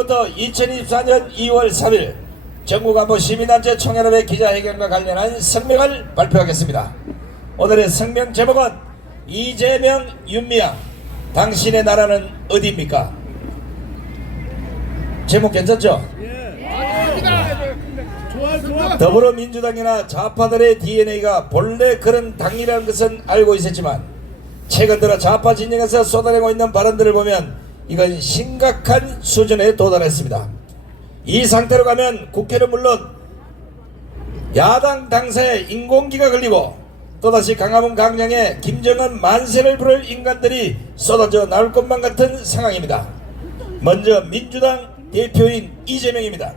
지금부터 2024년 2월 3일 전국안보 시민단체 총연합의 기자회견과 관련한 성명을 발표하겠습니다. 오늘의 성명 제목은 이재명, 윤미향, 당신의 나라는 어디입니까? 제목 괜찮죠? 더불어민주당이나 좌파들의 DNA가 본래 그런 당이라는 것은 알고 있었지만 최근 들어 좌파 진영에서 쏟아내고 있는 발언들을 보면 이건 심각한 수준에 도달했습니다. 이 상태로 가면 국회는 물론 야당 당사에 인공기가 걸리고 또다시 광화문 광장에 김정은 만세를 부를 인간들이 쏟아져 나올 것만 같은 상황입니다. 먼저 민주당 대표인 이재명입니다.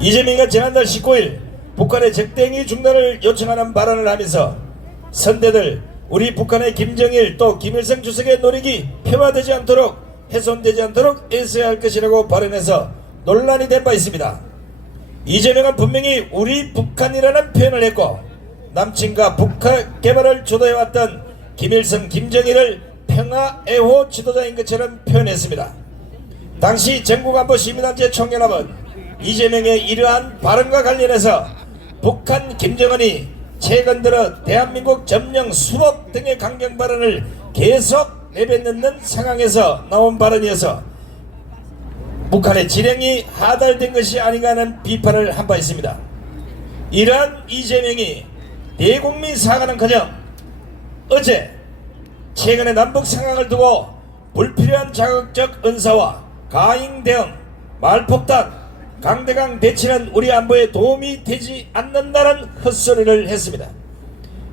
이재명이가 지난달 19일 북한의 적대행위 중단을 요청하는 발언을 하면서 선대들 우리 북한의 김정일 또 김일성 주석의 노력이 폄하되지 않도록 훼손되지 않도록 애써야 할 것이라고 발언해서 논란이 된 바 있습니다. 이재명은 분명히 우리 북한이라는 표현을 했고 남친과 북한 개발을 주도해왔던 김일성 김정일을 평화애호 지도자인 것처럼 표현했습니다. 당시 전국안보 시민단체 총연합은 이재명의 이러한 발언과 관련해서 북한 김정은이 최근 들어 대한민국 점령 수복 등의 강경 발언을 계속 내뱉는 상황에서 나온 발언이어서 북한의 지령이 하달된 것이 아닌가 하는 비판을 한 바 있습니다. 이러한 이재명이 대국민 사과는커녕 어제 최근의 남북 상황을 두고 불필요한 자극적 언사와 가잉 대응, 말폭탄, 강대강 대치는 우리 안보에 도움이 되지 않는다는 헛소리를 했습니다.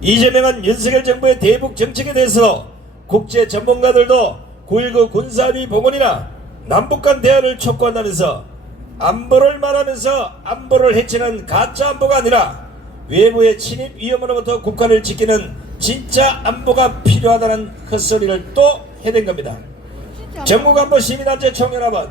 이재명은 윤석열 정부의 대북 정책에 대해서 국제 전문가들도 9.19 군사합의 복원이나 남북 간 대화를 촉구한다면서 안보를 말하면서 안보를 해치는 가짜 안보가 아니라 외부의 침입 위험으로부터 국가를 지키는 진짜 안보가 필요하다는 헛소리를 또 해댄 겁니다. 전국안보 시민단체 총연합은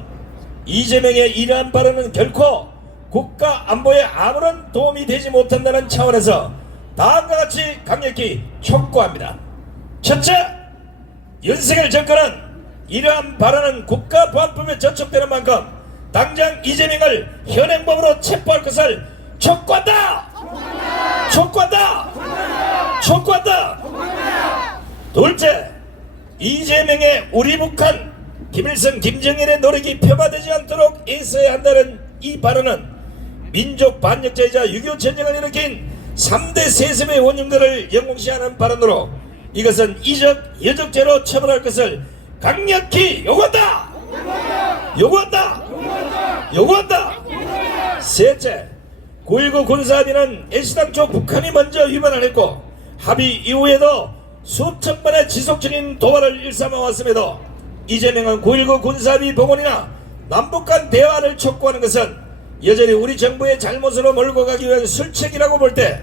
이재명의 이러한 발언은 결코 국가 안보에 아무런 도움이 되지 못한다는 차원에서 다음과 같이 강력히 촉구합니다. 첫째, 윤석열 정권은 이러한 발언은 국가보안법에 저촉되는 만큼 당장 이재명을 현행법으로 체포할 것을 촉구한다! 촉구한다! 촉구한다! 둘째, 이재명의 우리 북한 김일성 김정일의 노력이 폄하되지 않도록 애써야 한다는 이 발언은 민족 반역자이자 6.25 전쟁을 일으킨 3대 세습의 원흉들을 영웅시하는 발언으로 이것은 이적 여적죄로 처벌할 것을 강력히 요구한다! 요구한다! 요구한다! 셋째, 9.19 군사합의는 애시당초 북한이 먼저 위반을 했고 합의 이후에도 수천 번의 지속적인 도발을 일삼아왔음에도 이재명은 9.19 군사합의 복원이나 남북 간 대화를 촉구하는 것은 여전히 우리 정부의 잘못으로 몰고 가기 위한 술책이라고 볼 때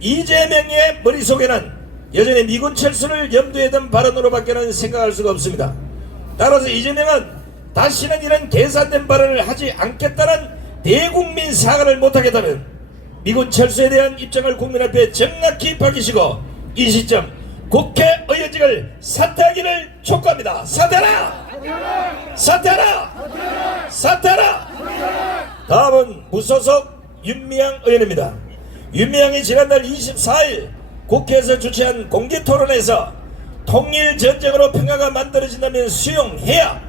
이재명의 머릿속에는 여전히 미군 철수를 염두에 둔 발언으로밖에는 생각할 수가 없습니다. 따라서 이재명은 다시는 이런 계산된 발언을 하지 않겠다는 대국민 사과를 못하겠다면 미군 철수에 대한 입장을 국민 앞에 정확히 밝히시고 이 시점 국회의원직을 사퇴하기를 촉구합니다. 사퇴하라! 사퇴하라! 사퇴하라! 다음은 무소속 윤미향 의원입니다. 윤미향이 지난달 24일 국회에서 주최한 공개토론에서 통일전쟁으로 평화가 만들어진다면 수용해야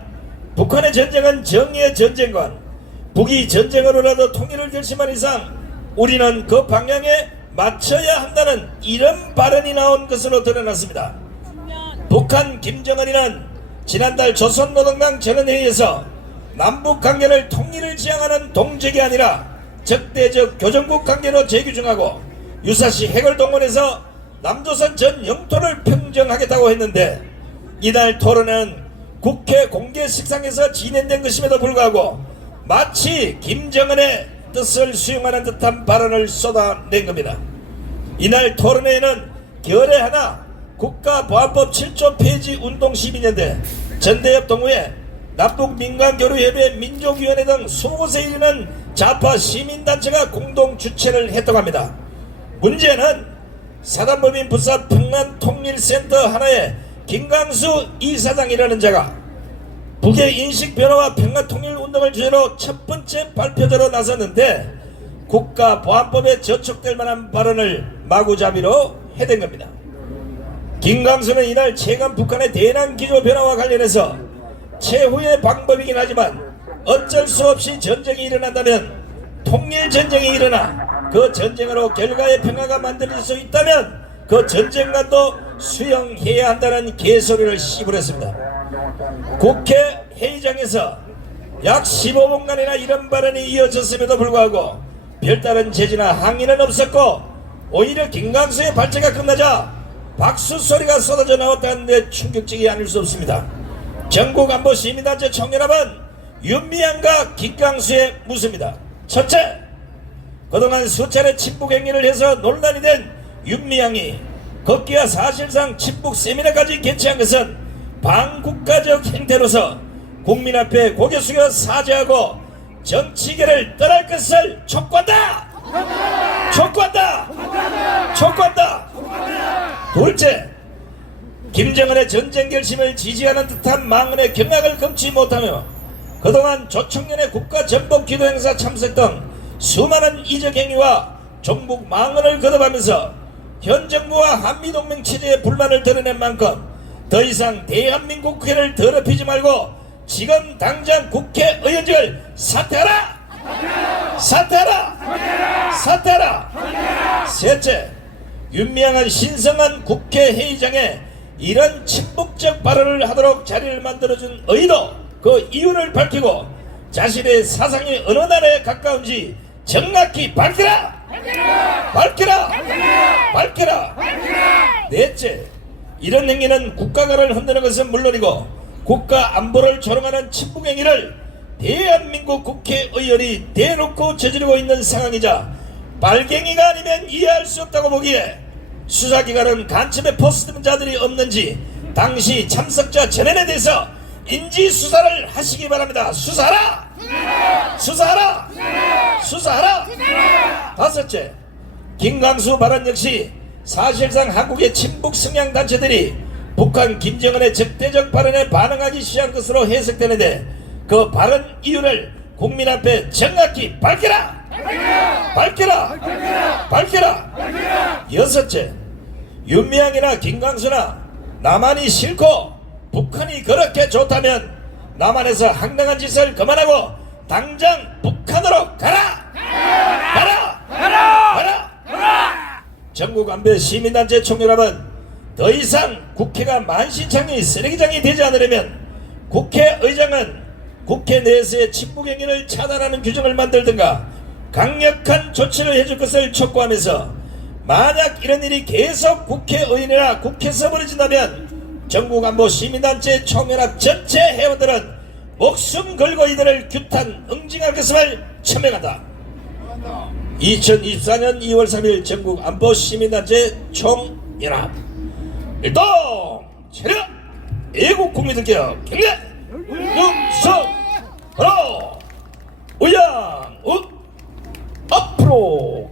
북한의 전쟁은 정의의 전쟁관 북이 전쟁으로라도 통일을 결심한 이상 우리는 그 방향에 맞춰야 한다는 이런 발언이 나온 것으로 드러났습니다. 북한 김정은이는 지난달 조선노동당 전원회의에서 남북관계를 통일을 지향하는 동족이 아니라 적대적 교전국 관계로 재규정하고 유사시 핵을 동원해서 남조선 전 영토를 평정하겠다고 했는데 이날 토론은 국회 공개식상에서 진행된 것임에도 불구하고 마치 김정은의 뜻을 수용하는 듯한 발언을 쏟아낸 겁니다. 이날 토론회에는 결의 하나 국가보안법 7조 폐지 운동 시민연대 전대협 동호회 남북민간교류협의 민족위원회 등 20곳에 이르는 좌파 시민단체가 공동 주최를 했다고 합니다. 문제는 사단법인 부산 평안통일센터 하나의 김강수 이사장이라는 자가 북의 인식 변화와 평화 통일 운동을 주제로 첫 번째 발표자로 나섰는데 국가 보안법에 저촉될 만한 발언을 마구잡이로 해댄 겁니다. 김광수는 이날 최근 북한의 대남 기조 변화와 관련해서 최후의 방법이긴 하지만 어쩔 수 없이 전쟁이 일어난다면, 통일 전쟁이 일어나 그 전쟁으로 결과의 평화가 만들어질 수 있다면 그 전쟁관도 수용해야 한다는 개소리를 씹으렸습니다. 국회 회의장에서 약 15분간이나 이런 발언이 이어졌음에도 불구하고 별다른 제지나 항의는 없었고, 오히려 김광수의 발제가 끝나자 박수 소리가 쏟아져 나왔다는데 충격적이 아닐 수 없습니다. 전국안보 시민단체 총연합은 윤미향과 김광수의 묻습니다. 첫째, 그동안 수차례 친북 행위를 해서 논란이 된 윤미향이 급기야 사실상 친북 세미나까지 개최한 것은 반국가적 행태로서 국민 앞에 고개 숙여 사죄하고 정치계를 떠날 것을 촉구한다! 촉구한다! 촉구한다! 둘째, 김정은의 전쟁 결심을 지지하는 듯한 망언의 경악을 금치 못하며 그동안 조청년의 국가 전복 기도 행사 참석 등 수많은 이적 행위와 종북 망언을 거듭하면서 현 정부와 한미동맹 체제에 불만을 드러낸 만큼 더 이상 대한민국 국회를 더럽히지 말고 지금 당장 국회의원직을 사퇴하라! 사퇴하라! 사퇴하라! 셋째, 윤미향은 신성한 국회 회의장에 이런 친북적 발언을 하도록 자리를 만들어준 의도, 그 이유를 밝히고 자신의 사상이 어느 나라에 가까운지 정확히 밝혀라! 밝혀라! 밝혀라! 넷째, 이런 행위는 국가관을 흔드는 것은 물론이고 국가 안보를 조롱하는 친북 행위를 대한민국 국회의원이 대놓고 저지르고 있는 상황이자 빨갱이가 아니면 이해할 수 없다고 보기에 수사기관은 간첩에 포스트된 자들이 없는지 당시 참석자 전원에 대해서 인지수사를 하시기 바랍니다. 수사하라! 수사하라! 수사하라! 다섯째, 김광수 발언 역시 사실상 한국의 친북 성향 단체들이 북한 김정은의 적대적 발언에 반응하기 시작한 것으로 해석되는데 그 발언 이유를 국민 앞에 정확히 밝혀라! 밝혀라! 밝혀라! 여섯째, 윤미향이나 김광수나 남한이 싫고 북한이 그렇게 좋다면 남한에서 황당한 짓을 그만하고 당장 북한으로 가라! 가라! 가라! 전국안보 시민단체 총연합은 더 이상 국회가 만신창이 쓰레기장이 되지 않으려면 국회의장은 국회 내에서의 친북행위를 차단하는 규정을 만들든가 강력한 조치를 해줄 것을 촉구하면서 만약 이런 일이 계속 국회의원이나 국회에서 벌어진다면 전국안보 시민단체 총연합 전체 회원들은 목숨 걸고 이들을 규탄 응징할 것을 천명한다. 2024년 2월 3일 전국안보 시민단체 총연합 일동 차렷 애국 국민들께 경례 용서 바로 우양 앞으로